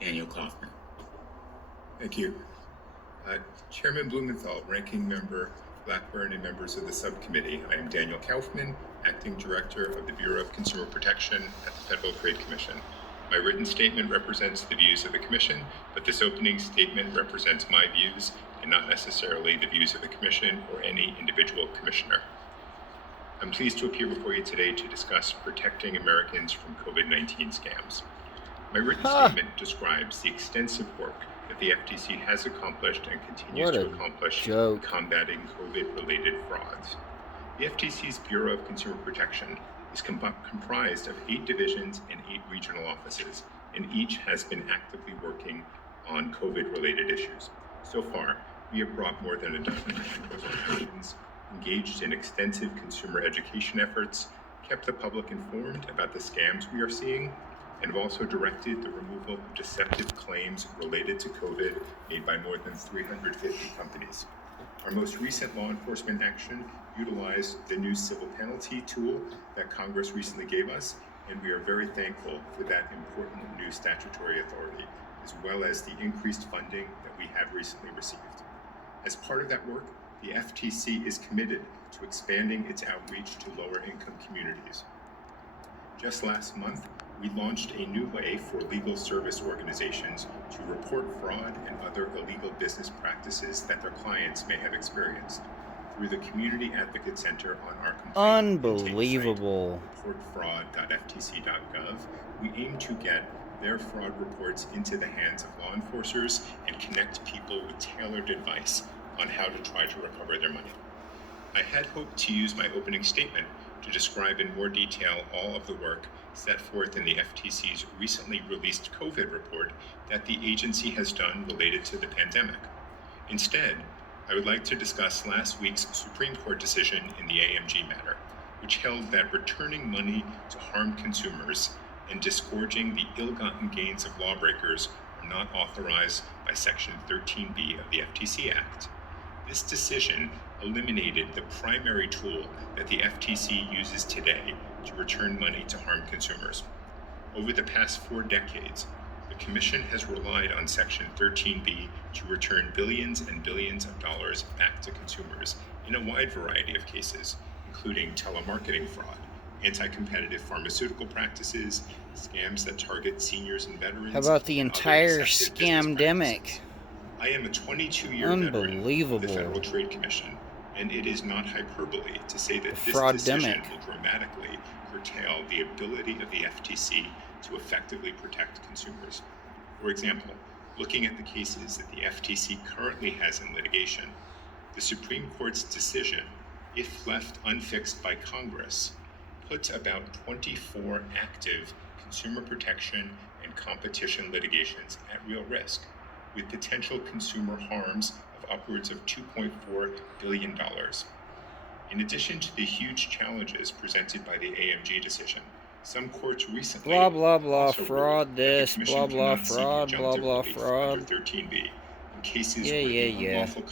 Daniel Kaufman. Thank you. Chairman Blumenthal, Ranking Member Blackburn, and members of the subcommittee, I am Daniel Kaufman, Acting Director of the Bureau of Consumer Protection at the Federal Trade Commission. My written statement represents the views of the Commission, but this opening statement represents my views and not necessarily the views of the Commission or any individual commissioner. I'm pleased to appear before you today to discuss protecting Americans from COVID-19 scams. My written statement describes the extensive work that the FTC has accomplished and continues to accomplish in combating COVID-related frauds. The FTC's Bureau of Consumer Protection is comprised of 8 divisions and 8 regional offices, and each has been actively working on COVID-related issues. So far, we have brought more than a dozen actions, engaged in extensive consumer education efforts, kept the public informed about the scams we are seeing, and have also directed the removal of deceptive claims related to COVID made by more than 350 companies. Our most recent law enforcement action utilized the new civil penalty tool that Congress recently gave us, and we are very thankful for that important new statutory authority, as well as the increased funding that we have recently received. As part of that work, the FTC is committed to expanding its outreach to lower-income communities. Just last month, we launched a new way for legal service organizations to report fraud and other illegal business practices that their clients may have experienced. Through the Community Advocate Center on our Unbelievable site, reportfraud.ftc.gov, we aim to get their fraud reports into the hands of law enforcers and connect people with tailored advice on how to try to recover their money. I had hoped to use my opening statement to describe in more detail all of the work set forth in the FTC's recently released COVID report that the agency has done related to the pandemic. Instead, I would like to discuss last week's Supreme Court decision in the AMG matter, which held that returning money to harm consumers and disgorging the ill-gotten gains of lawbreakers are not authorized by Section 13B of the FTC Act. This decision eliminated the primary tool that the FTC uses today to return money to harm consumers. Over the past 4 decades, the Commission has relied on Section 13B to return billions and billions of dollars back to consumers in a wide variety of cases, including telemarketing fraud, anti-competitive pharmaceutical practices, scams that target seniors and veterans. How about the entire scamdemic? I am a 22-year veteran of the Federal Trade Commission, and it is not hyperbole to say that this decision will dramatically curtail the ability of the FTC to effectively protect consumers. For example, looking at the cases that the FTC currently has in litigation, the Supreme Court's decision, if left unfixed by Congress, puts about 24 active consumer protection and competition litigations at real risk, with potential consumer harms of upwards of $2.4 billion. In addition to the huge challenges presented by the AMG decision, some courts recently fraud this, fraud, under 13B in cases where the unlawful